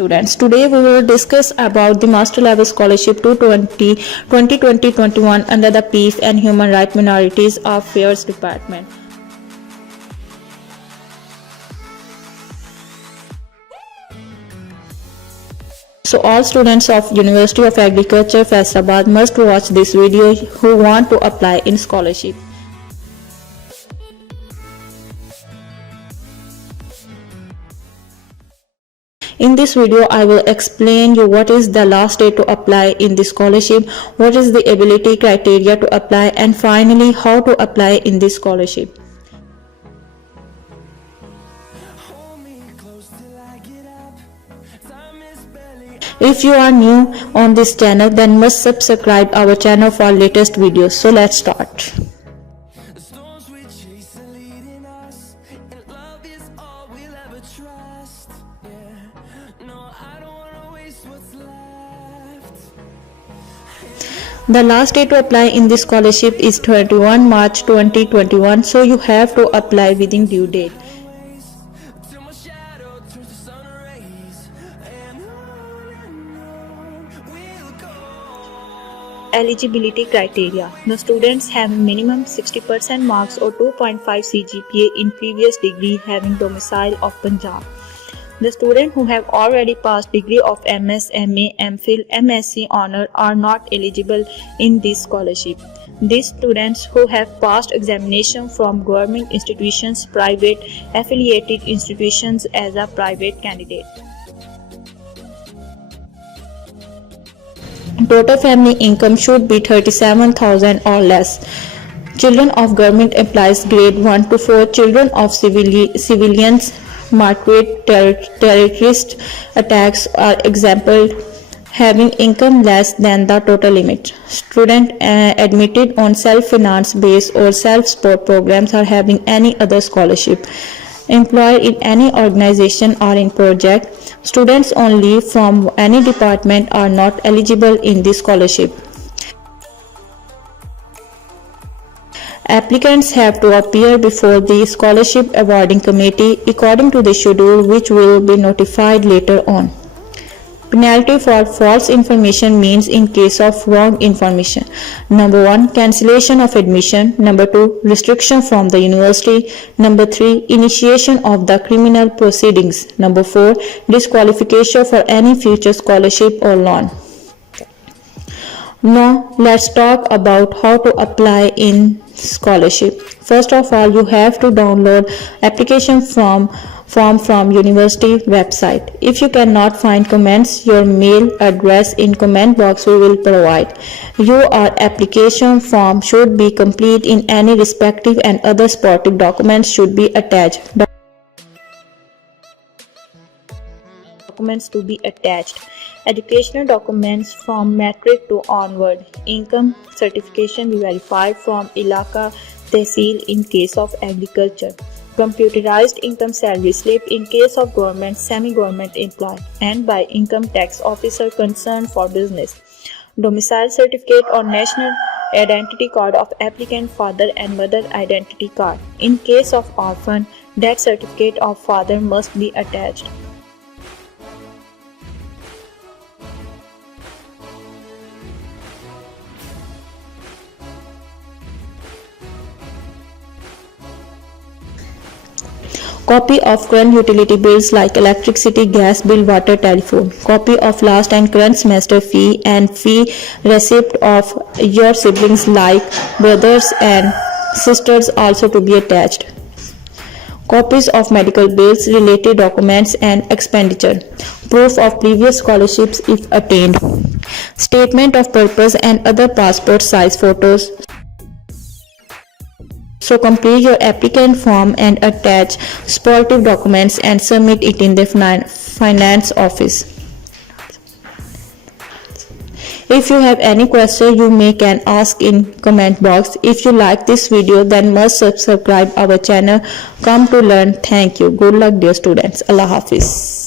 students. Today we will discuss about the Master Level Scholarship 2020-2021 under the Peace and Human Rights Minorities Affairs Department. So all students of University of Agriculture Faisalabad must watch this video who want to apply in scholarship. In this video, I will explain you what is the last day to apply in the scholarship, what is the ability criteria to apply, and finally how to apply in this scholarship. If you are new on this channel, then must subscribe our channel for latest videos. So let's start. The last day to apply in this scholarship is 21 March 2021, so you have to apply within due date. Eligibility criteria. The students have minimum 60% marks or 2.5 CGPA in previous degree having domicile of Punjab. The students who have already passed degree of MS, MA, MPhil, MSc Honour are not eligible in this scholarship. These students who have passed examination from government institutions, private affiliated institutions as a private candidate. Total family income should be 37,000 or less. Children of government employees grade 1 to 4, children of civilians market terrorist attacks are example having income less than the total limit. Student admitted on self-finance base or self-support programs are having any other scholarship. Employed in any organization or in project. Students only from any department are not eligible in this scholarship. Applicants have to appear before the scholarship awarding committee according to the schedule, which will be notified later on. Penalty for false information means in case of wrong information. Number 1, cancellation of admission. Number 2, restriction from the university. Number 3, initiation of the criminal proceedings. Number 4, disqualification for any future scholarship or loan. Now let's talk about how to apply in scholarship. First of all, you have to download application form from university website. If you cannot find comments, your mail address in comment box we will provide. Your application form should be complete in any respective and other supporting documents should be attached. Documents to be attached. Educational documents from matric to onward. Income certification be verified from Ilaka Tehsil in case of agriculture. Computerized income salary slip in case of government, semi-government employee, and by income tax officer concerned for business. Domicile certificate or national identity card of applicant father and mother identity card. In case of orphan, death certificate of father must be attached. Copy of current utility bills like electricity, gas bill, water, telephone. Copy of last and current semester fee and fee receipt of your siblings like brothers and sisters also to be attached. Copies of medical bills, related documents and expenditure. Proof of previous scholarships if attained. Statement of purpose and other passport size photos. So complete your applicant form and attach supportive documents and submit it in the finance office. If you have any question, you can ask in comment box. If you like this video, then must subscribe our channel. Come to learn. Thank you. Good luck, dear students. Allah Hafiz.